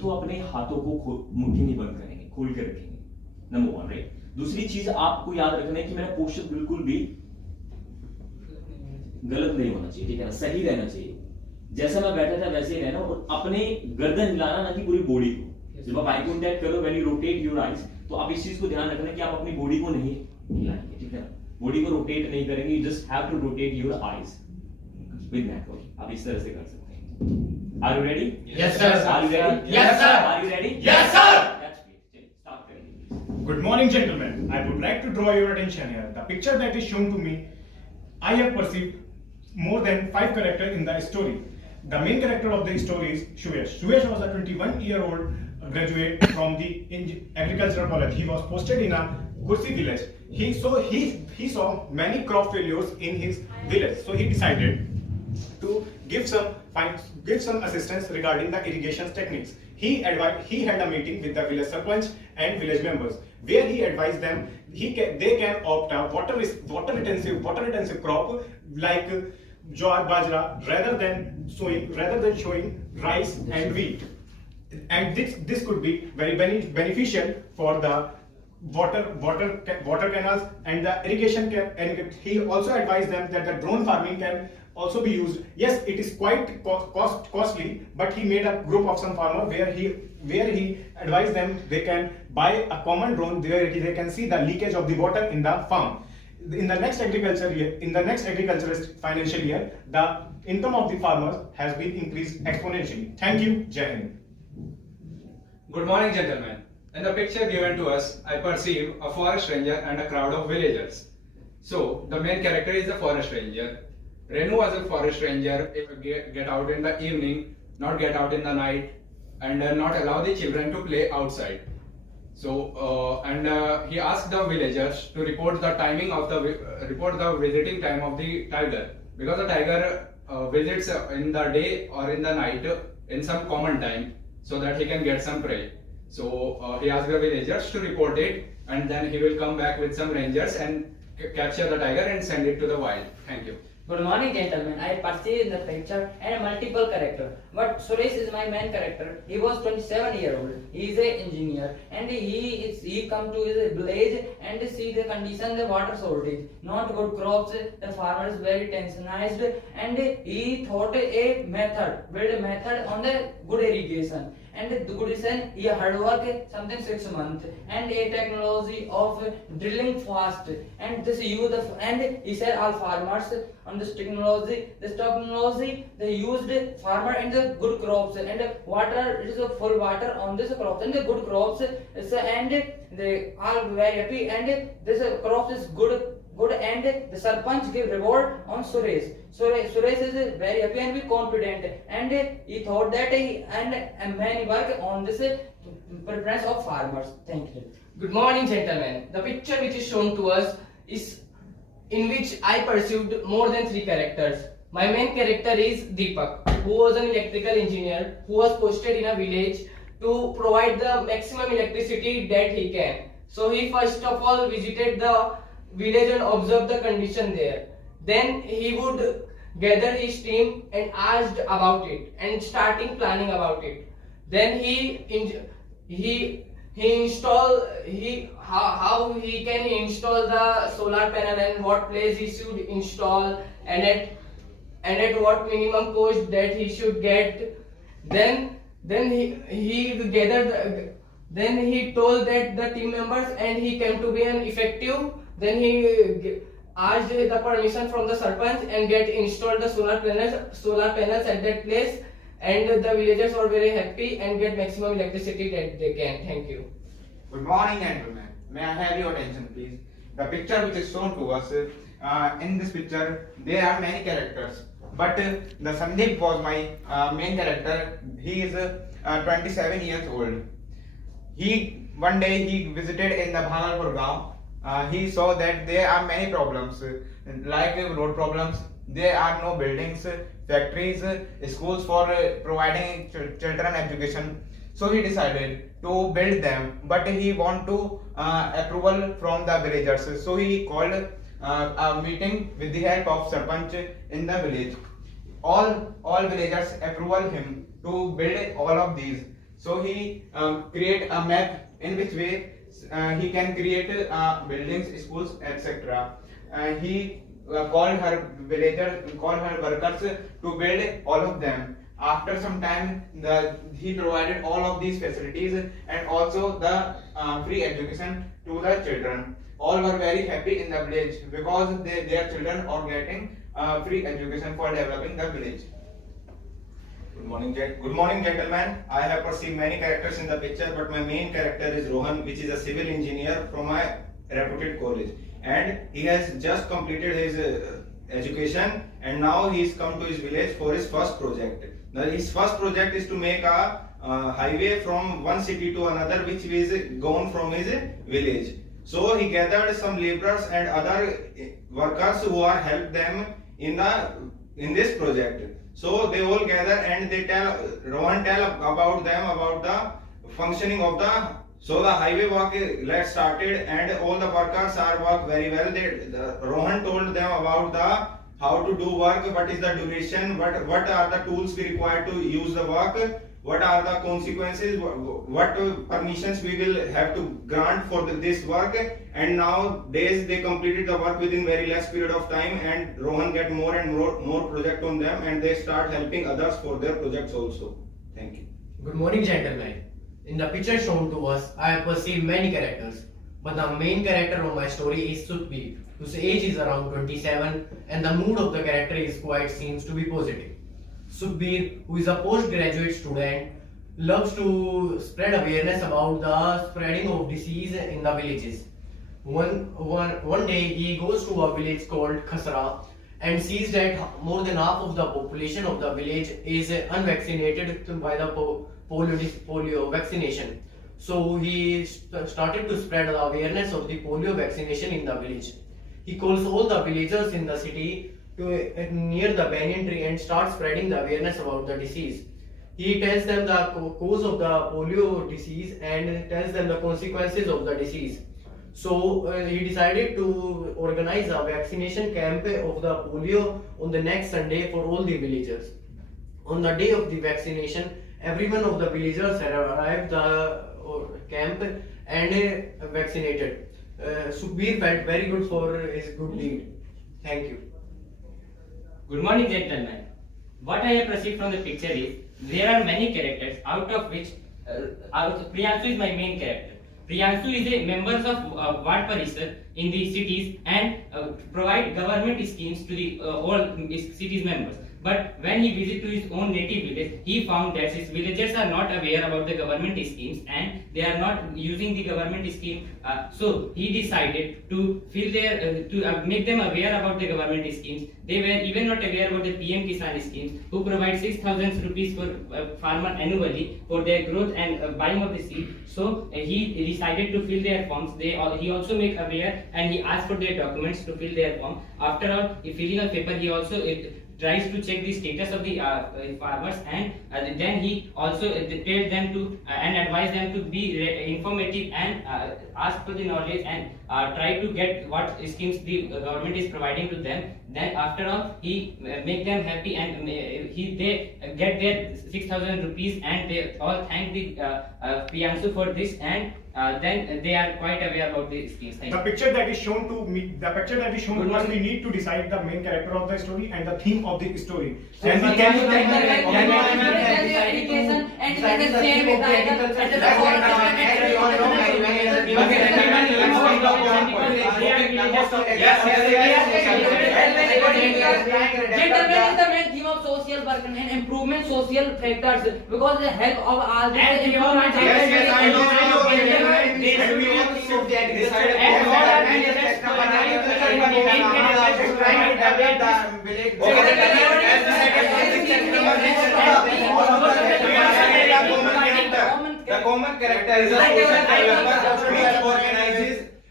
तो अपने हाथों को मुट्ठी नहीं बंद करेंगे, खोल के रखेंगे, नंबर 1, राइट। दूसरी चीज आपको याद रखना है कि मेरा पोस्चर बिल्कुल भी गलत नहीं होना चाहिए, ठीक है ना, सही रहना चाहिए। जैसा मैं बैठा था वैसे ही रहना, और अपने गर्दन हिलाना ना कि पूरी बॉडी को। जब आप आई कांटेक्ट करो, when you rotate your eyes, तो आप इस चीज को ध्यान रखना कि आप अपनी बॉडी को नहीं हिलाएंगे, ठीक है ना, बॉडी को रोटेट नहीं करेंगे, you just have to rotate your eyes with नेक। आप इस तरह से कर सकते हैं। Are you ready? Yes sir. Are you ready? Yes sir. Are you ready? Yes sir. That's great. Start करेंगे। Good morning, gentlemen. I would like to draw your attention here. The picture that is shown to me, I have perceived more than 5 characters in the story. The main character of the story is 𝐄𝐗𝐀𝐃. 𝐄𝐗𝐃 was a 21-year-old graduate from the agricultural college. He was posted in a 𝐄𝐗𝐿𝐍 village. He saw many crop failures in his village, so he decided to give some assistance regarding the irrigation techniques. He had a meeting with the village sarpanch and village members, where he advised them they can opt a water intensive crop like jowar, bajra, rather than sowing rice and wheat, and this could be very beneficial for the water canals and the irrigation. And he also advised them that the drone farming can also be used. Yes, it is quite costly, but he made a group of some farmers where he advised them they can buy a common drone where they can see the leakage of the water in the farm. In the next agricultural financial year, the income of the farmers has been increased exponentially. Thank you. Jai Hind. Good morning, gentlemen. In the picture given to us, I perceive a forest ranger and a crowd of villagers. So, the main character is the forest ranger. Renu was a forest ranger, get out in the evening, not get out in the night, and not allow the children to play outside. So, he asked the villagers to report the timing of report the visiting time of the tiger, because the tiger visits in the day or in the night in some common time, so that he can get some prey. So he asked the villagers to report it, and then he will come back with some rangers and capture the tiger and send it to the wild. Thank you. Good morning, gentlemen. I perceive in the picture and multiple character. But Suresh is my main character. He was 27-year-old. He is an engineer, and he come to his village and see the condition, the water shortage, not good crops. The farmer is very tensionized, and he thought build a method on the good irrigation. And the good reason he hard work something 6 months, and a technology of drilling fast, and this use and he said all farmers on this technology they used farmer and the good crops, and water, it is a full water on this crops, and the good crops and they are very happy, and this crops is good, and the sarpanch give reward on Suresh. Suresh is very happy and be confident, and he thought that and many work on this preference of farmers. Thank you. Good morning, gentlemen. The picture which is shown to us is in which I perceived more than 3 characters. My main character is Deepak, who was an electrical engineer who was posted in a village to provide the maximum electricity that he can. So he first of all visited the village and observed the condition there. Then he would gather his team and asked about it and starting planning about it. Then how he can install the solar panel and what place he should install, and at what minimum cost that he should get. Then he told that the team members, and he came to be an effective. Then he asked the permission from the sarpanch and get installed the solar panels at that place, and the villagers were very happy and get maximum electricity that they can. Thank you. Good morning, gentlemen. May I have your attention, please? The picture which is shown to us, in this picture there are many characters, but the Sandeep was my main character. He is 27 years old. One day he visited in the Bhagalpur Gaon. He saw that there are many problems, like road problems. There are no buildings, factories, schools for providing children education. So he decided to build them, but he want to approval from the villagers. So he called a meeting with the help of sarpanch in the village. All villagers approval him to build all of these. So he create a map in which way he can create buildings, schools, etc. He called her workers to build all of them. After some time, he provided all of these facilities and also the free education to the children. All were very happy in the village because their children are getting free education for developing the village. Good morning, gentlemen. I have perceived many characters in the picture, but my main character is Rohan, which is a civil engineer from a reputed college, and he has just completed his education, and now he is come to his village for his first project. Now, his first project is to make a highway from one city to another, which is gone from his village. So he gathered some laborers and other workers who are help them in this project. So they all gather and they Rohan tell about them about the functioning of so the highway work started and all the workers are work very well. Rohan told them about how to do work, what is the duration, what are the tools we require to use the work, what are the consequences, what permissions we will have to grant for this work, and nowadays they completed the work within very less period of time, and Rohan get more and more project on them, and they start helping others for their projects also. Thank you. Good morning, gentlemen. In the picture shown to us, I have perceived many characters, but the main character of my story is Sukhbir, whose age is around 27, and the mood of the character seems to be positive. Sukhbir, who is a postgraduate student, loves to spread awareness about the spreading of disease in the villages. One day he goes to a village called Khasra and sees that more than half of the population of the village is unvaccinated by the polio vaccination. So he started to spread the awareness of the polio vaccination in the village. He calls all the villagers in the city to near the banyan tree and start spreading the awareness about the disease. He tells them the cause of the polio disease and tells them the consequences of the disease. So he decided to organize a vaccination camp of the polio on the next Sunday for all the villagers. On the day of the vaccination, every one of the villagers had arrived at the camp and vaccinated. Sukhbir felt very good for his good deed. Thank you. Good morning, gentlemen. What I have perceived from the picture is there are many characters, out of which Priyanshu is my main character. Priyanshu is a member of Ward Parishad in the cities and provide government schemes to the all cities members. But when he visited to his own native village, he found that his villagers are not aware about the government schemes and they are not using the government scheme. So he decided to make them aware about the government schemes. They were even not aware about the PM Kisan schemes, who provide 6,000 rupees for farmer annually for their growth and buying of the seed. So he decided to fill their forms. He also make aware and he asked for their documents to fill their form. After all, filling a paper, he also tries to check the status of the farmers, and then he also tells them to and advise them to be informative and ask for the knowledge and try to get what schemes the government is providing to them. Then after all, he make them happy and they get their 6,000 rupees and they all thank the Priyanshu for this, and then they are quite aware about the schemes. The picture that is shown to me, the picture that is shown to us, we need to decide the main character of the story and the theme of the story. And we can Gentlemen is the main theme of social work and improvement social factors, because the help of all the improvement. The common character is a social worker who organizes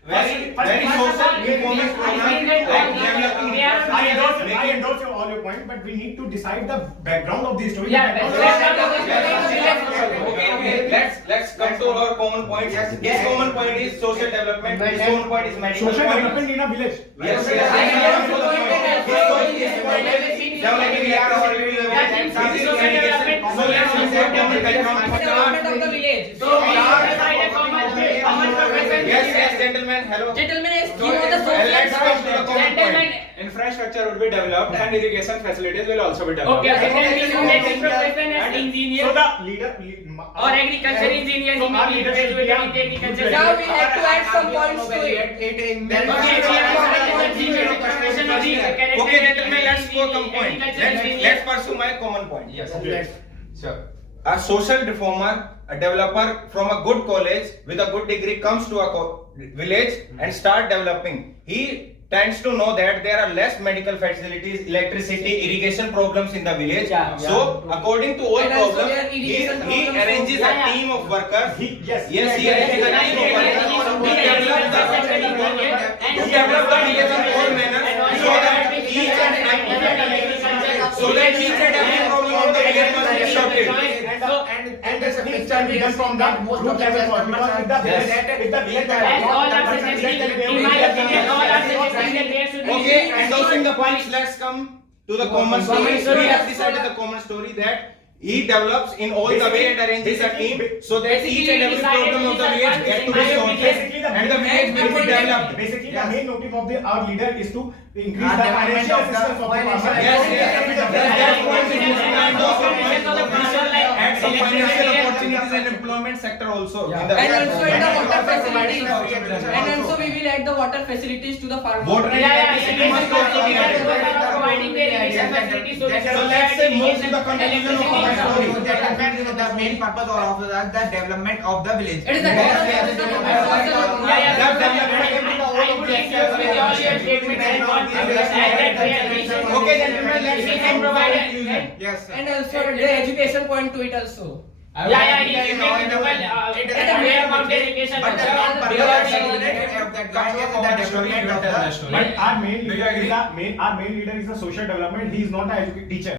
very social e-commerce program like developing I endorse all your point, but we need to decide the background of the story. Yeah, Let's come to our common point. His common point is social development. His common point is medical. Social development in a village. Yes. Developing Development of the village. Yes, gentlemen. Hello. Gentlemen, is you know the Let's come to the common point. Infrastructure would be developed and irrigation facilities will also be developed. Okay, then next profession as engineer So the leader or agriculture engineer, he may be graduated in agriculture. Now we have to add some points to it. Okay, gentlemen, let's go common point. Let's pursue my common point. Yes. Sure. A social reformer, a developer from a good college with a good degree comes to a village and start developing. He tends to know that there are less medical facilities, electricity, irrigation problems in the village. So, according to all And also problems, there are he irrigation problems arranges too. a team of workers. He arranges a team of workers. He develops the village in all manners so that each and every problem of the village must be sorted. and this things can be done from the group level for because if the village Okay, endorsing the points, let's come to the common story. We have decided the common story that he develops in all the way and arranges a team so that each and every problem of the village get to be sorted and the village will be developed. Basically, the main motive of our leader is to increase the financial assistance of the farmer. And some financial opportunities and employment sector also. And also in the water facilities. And also we will add the water facilities to the farmers. Water providing the irrigation facilities. So let's say move to the conclusion of our story. The main purpose of the development of the village. It is the Okay, gentlemen, let's provide. Yes, sir. and also the education point to it also. He about the education. But the main purpose of that guy is the development of the But our main leader is the social development. He is not a teacher.